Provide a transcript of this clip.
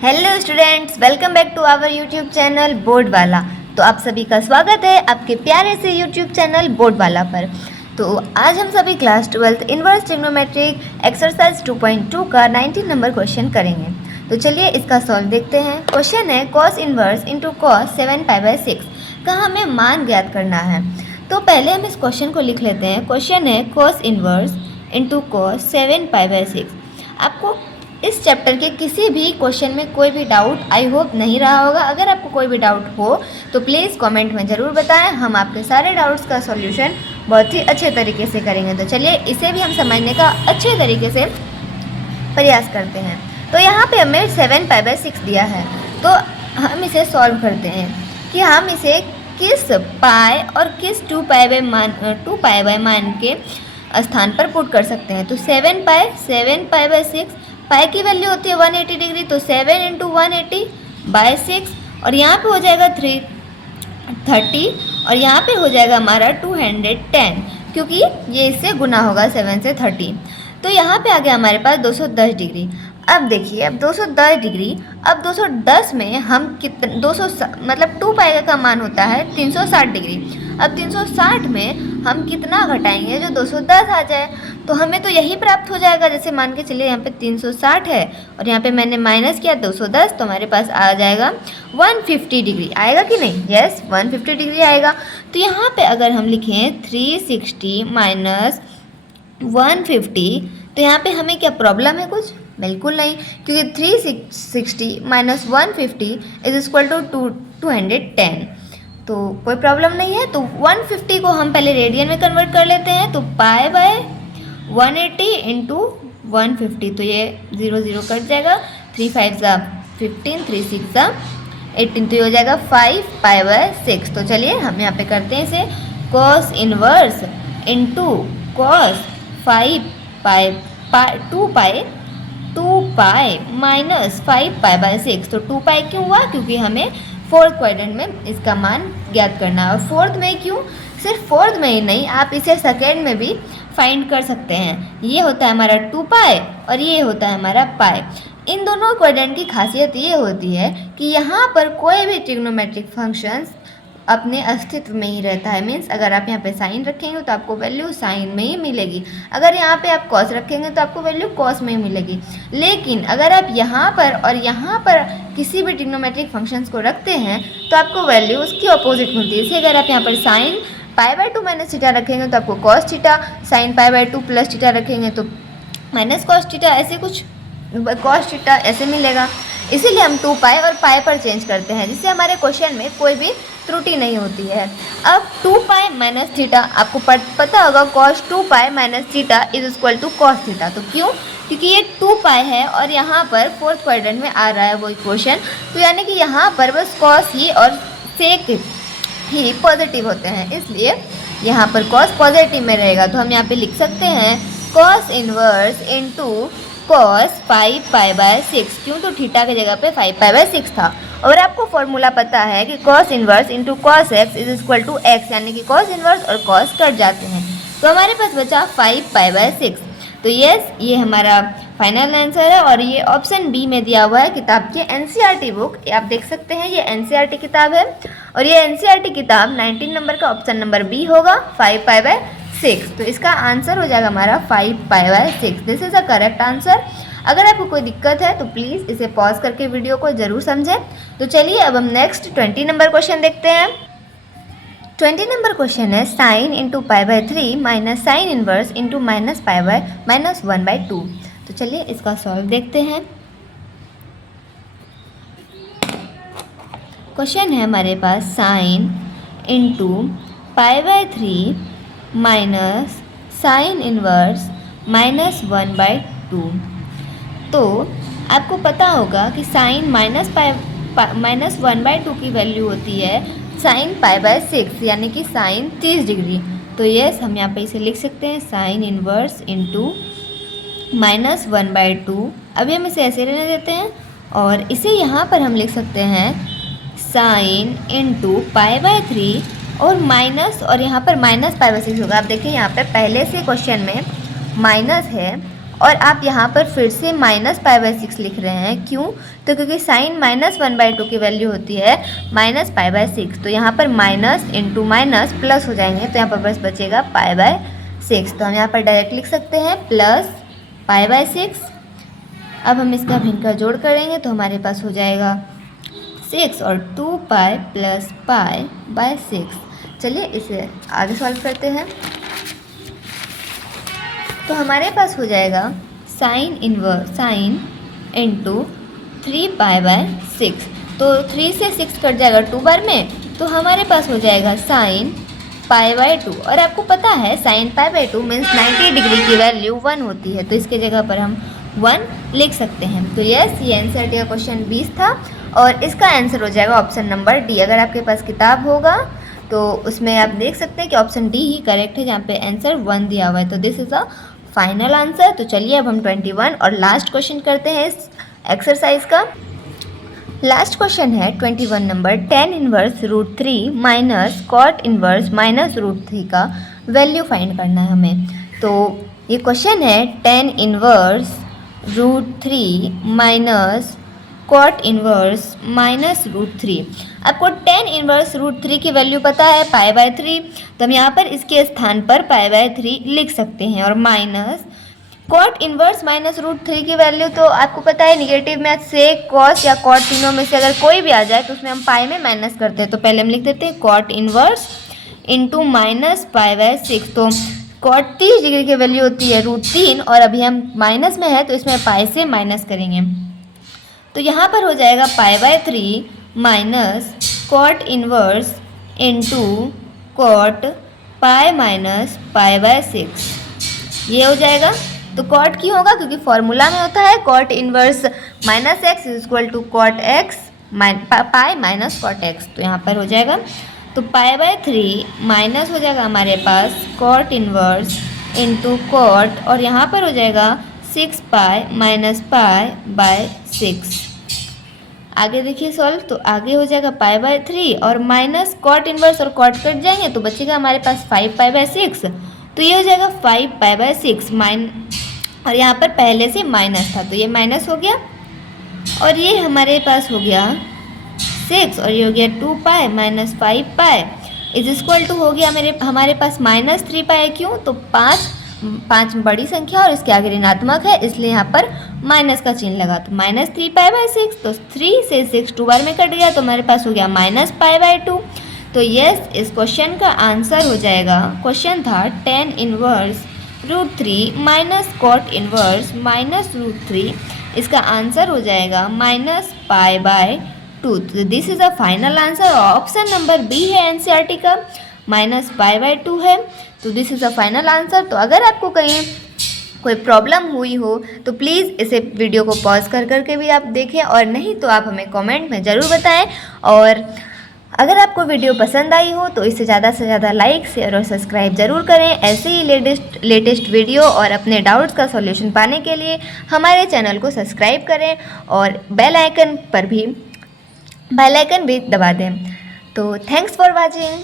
Hello students, welcome back to our YouTube channel board वाला। तो आप सभी का स्वागत है आपके प्यारे से यूट्यूब चैनल बोर्ड वाला पर। तो आज हम सभी class 12th inverse trigonometric exercise 2.2 का 19 नंबर क्वेश्चन करेंगे। तो चलिए इसका सॉल्व देखते हैं। क्वेश्चन है cos इनवर्स इंटू cos 7π/6 का हमें मान ज्ञात करना है। तो पहले हम इस क्वेश्चन को लिख लेते हैं। क्वेश्चन है cos इनवर्स इंटू cos 7π/6। आपको इस चैप्टर के किसी भी क्वेश्चन में कोई भी डाउट आई होप नहीं रहा होगा। अगर आपको कोई भी डाउट हो तो प्लीज़ कमेंट में ज़रूर बताएं। हम आपके सारे डाउट्स का सॉल्यूशन बहुत ही अच्छे तरीके से करेंगे। तो चलिए इसे भी हम समझने का अच्छे तरीके से प्रयास करते हैं। तो यहाँ पे हमें 7π/6 दिया है, तो हम इसे सॉल्व करते हैं कि हम इसे किस पाई और किस 2π मान के स्थान पर पुट कर सकते हैं। तो 7π/6 पाई की वैल्यू होती है 180 डिग्री, तो 7 × 180/6 और यहाँ पे हो जाएगा 330 और यहाँ पे हो जाएगा हमारा 210, क्योंकि ये इससे गुना होगा 7 से 30। तो यहाँ पे आ गया हमारे पास 210 डिग्री। अब देखिए, अब 210 डिग्री, अब 210 में हम कितने 200 मतलब 2π का मान होता है 360 डिग्री। अब 360 में हम कितना घटाएंगे जो 210 आ जाए, तो हमें तो यही प्राप्त हो जाएगा। जैसे मान के चलिए यहाँ पे 360 है और यहाँ पे मैंने माइनस किया 210, तो हमारे पास आ जाएगा 150 डिग्री। आएगा कि नहीं? यस, 150 डिग्री आएगा। तो यहाँ पे अगर हम लिखें 360 माइनस 150, तो यहाँ पे हमें क्या प्रॉब्लम है? कुछ बिल्कुल नहीं, क्योंकि 360 माइनस 150 इज इक्वल टू 210, तो कोई प्रॉब्लम नहीं है। तो 150 को हम पहले रेडियन में कन्वर्ट कर लेते हैं। तो π/180 × 150, तो ये 0 0 कट जाएगा। 3 5 15, 3 6 18, तो ये हो जाएगा 5π/6। तो चलिए हम यहाँ पे करते हैं इसे। cos inverse into cos 2π minus 5π/6। तो 2π क्यों हुआ? क्योंकि हमें फोर्थ क्वाड्रेंट में इसका मान ज्ञात करना है। और फोर्थ में क्यों? सिर्फ फोर्थ में ही नहीं, आप इसे सेकेंड में भी फाइंड कर सकते हैं। ये होता है हमारा 2π और ये होता है हमारा पाई। इन दोनों क्वाड्रेंट की खासियत ये होती है कि यहाँ पर कोई भी ट्रिग्नोमेट्रिक फंक्शंस अपने अस्तित्व में ही रहता है। मीन्स अगर आप यहाँ पे साइन रखेंगे तो आपको वैल्यू साइन में ही मिलेगी, अगर यहाँ पे आप कॉस रखेंगे तो आपको वैल्यू कॉस में ही मिलेगी। लेकिन अगर आप यहाँ पर और यहाँ पर किसी भी ट्रिग्नोमेट्रिक फंक्शंस को रखते हैं तो आपको वैल्यू उसकी अपोजिट मिलती है। जैसे अगर आप यहाँ पर साइन π/2 माइनस थीटा रखेंगे तो आपको cos theta, sine π/2 plus theta रखेंगे तो माइनस कॉस थीटा, ऐसे कुछ कॉस थीटा ऐसे मिलेगा। इसीलिए हम 2π और पाई पर चेंज करते हैं, जिससे हमारे क्वेश्चन में कोई भी त्रुटि नहीं होती है। अब 2π माइनस थीटा, आपको पता होगा cos 2π minus theta is equal to cos theta. तो क्यों? क्योंकि ये 2π है और यहाँ पर फोर्थ क्वाड्रेंट में आ रहा है वो इक्वेशन, तो यानी कि यहाँ पर बस cos ही और sec ही पॉजिटिव होते हैं, इसलिए यहाँ पर cos पॉजिटिव में रहेगा। तो हम यहाँ पे लिख सकते हैं cos इनवर्स इंटू cos 5π/6। क्यों? तो थीटा की जगह पे 5π/6 था। और आपको फॉर्मूला पता है कि cos inverse into cos x is equal to x, यानी कि cos इनवर्स और cos कट जाते हैं, तो हमारे पास बचा 5π/6। तो यस, ये हमारा फाइनल आंसर है। और ये ऑप्शन बी में दिया हुआ है किताब के एनसीईआरटी बुक, आप देख सकते हैं ये एनसीईआरटी किताब है और ये एनसीईआरटी किताब 19 नंबर का ऑप्शन नंबर बी होगा 5π/6। तो इसका आंसर हो जाएगा हमारा 5π/6। This is a correct answer. अगर आपको कोई दिक्कत है तो प्लीज़ इसे पॉज करके वीडियो को ज़रूर समझें। तो चलिए अब हम नेक्स्ट 20 नंबर क्वेश्चन देखते हैं। 20 नंबर क्वेश्चन है sine into π/3 minus sine inverse into minus π/-1/2। तो चलिए इसका सॉल्व देखते हैं। क्वेश्चन है हमारे पास sine into π/3 minus sine inverse -1/2। तो आपको पता होगा कि साइन -1/2 की वैल्यू होती है साइन π/6, यानी कि साइन 30 डिग्री। तो यस, हम यहाँ पे इसे लिख सकते हैं साइन इनवर्स इंटू -1/2। अभी हम इसे ऐसे रहने देते हैं और इसे यहाँ पर हम लिख सकते हैं साइन इंटू π/3 और माइनस, और यहाँ पर -π/6 होगा। आप देखिए यहाँ पे पहले से क्वेश्चन में माइनस है और आप यहाँ पर फिर से -π/6 लिख रहे हैं, क्यों? तो क्योंकि साइन -1/2 की वैल्यू होती है -π/6, तो यहाँ पर माइनस इंटू माइनस प्लस हो जाएंगे, तो यहाँ पर बस बचेगा π/6। तो हम यहाँ पर डायरेक्ट लिख सकते हैं प्लस π/6। अब हम इसका भिन्न का जोड़ करेंगे तो हमारे पास हो जाएगा 6 और 2π + π/6। चलिए इसे आगे सॉल्व करते हैं। तो हमारे पास हो जाएगा साइन इंटू 3π/6। तो 3 से 6 कट जाएगा 2 बार में, तो हमारे पास हो जाएगा साइन π/2। और आपको पता है साइन π/2 मीन्स 90 डिग्री की वैल्यू 1 होती है, तो इसके जगह पर हम 1 लिख सकते हैं। तो यस, ये एनसीईआरटी का क्वेश्चन 20 था और इसका आंसर हो जाएगा ऑप्शन नंबर डी। अगर आपके पास किताब होगा तो उसमें आप देख सकते हैं कि ऑप्शन डी ही करेक्ट है, जहाँ पे आंसर 1 दिया हुआ है। तो this is a final answer. तो चलिए अब हम 21 और लास्ट क्वेश्चन करते हैं इस एक्सरसाइज का। लास्ट क्वेश्चन है 21 number, tan inverse √3 minus cot inverse minus √3 का वैल्यू फाइंड करना है हमें। तो ये क्वेश्चन है tan inverse √3 minus cot inverse minus √3। आपको tan इनवर्स √3 की वैल्यू पता है π/3, तो हम यहाँ पर इसके स्थान पर π/3 लिख सकते हैं। और माइनस कॉट इनवर्स माइनस √3 की वैल्यू तो आपको पता है निगेटिव में से कॉस या कॉट तीनों में से अगर कोई भी आ जाए तो उसमें हम पाई में माइनस करते हैं। तो पहले हम लिख देते हैं कॉट इनवर्स इंटू माइनस π/6। तो कॉट 30 डिग्री की वैल्यू होती है √3 और अभी हम माइनस में है तो इसमें पाई से माइनस करेंगे। तो यहाँ पर हो जाएगा π/3 minus cot inverse into cot pi minus π/6, ये हो जाएगा। तो कॉट क्यों होगा? क्योंकि फॉर्मूला में होता है cot inverse -x = cot x pi minus cot x। तो यहाँ पर हो जाएगा तो π/3 माइनस हो जाएगा हमारे पास कॉट इनवर्स इंटू कॉट और यहाँ पर हो जाएगा 6π माइनस π/6। आगे देखिए सॉल्व, तो आगे हो जाएगा π/3 और माइनस कॉट इनवर्स और कॉट कट जाएंगे तो बचेगा हमारे पास 5π/6। तो ये हो जाएगा 5π/6 और यहाँ पर पहले से माइनस था तो ये माइनस हो गया और ये हमारे पास हो गया 6 और ये हो गया 2π माइनस 5π = हो गया हमारे पास -3π। क्यों? तो 5 बड़ी संख्या और इसके आगे ऋणात्मक है इसलिए यहाँ पर माइनस का चिन्ह लगा। तो -3π/6, तो 3 से 6 2 बार में कट गया तो हमारे पास हो गया -π/2। तो यस, इस क्वेश्चन का आंसर हो जाएगा, क्वेश्चन था tan inverse √3 minus cot inverse minus √3, इसका आंसर हो जाएगा -π/2। तो this is a final answer. Option number B है एनसीईआरटी का, -π/2 है। तो this is a final answer. तो अगर आपको कहीं कोई प्रॉब्लम हुई हो तो प्लीज़ इसे वीडियो को पॉज कर करके भी आप देखें और नहीं तो आप हमें कमेंट में ज़रूर बताएं। और अगर आपको वीडियो पसंद आई हो तो इसे ज़्यादा से ज़्यादा लाइक, शेयर और सब्सक्राइब ज़रूर करें। ऐसे ही लेटेस्ट वीडियो और अपने डाउट्स का सॉल्यूशन पाने के लिए हमारे चैनल को सब्सक्राइब करें और बेल आइकन भी दबा दें। तो थैंक्स फॉर वॉचिंग।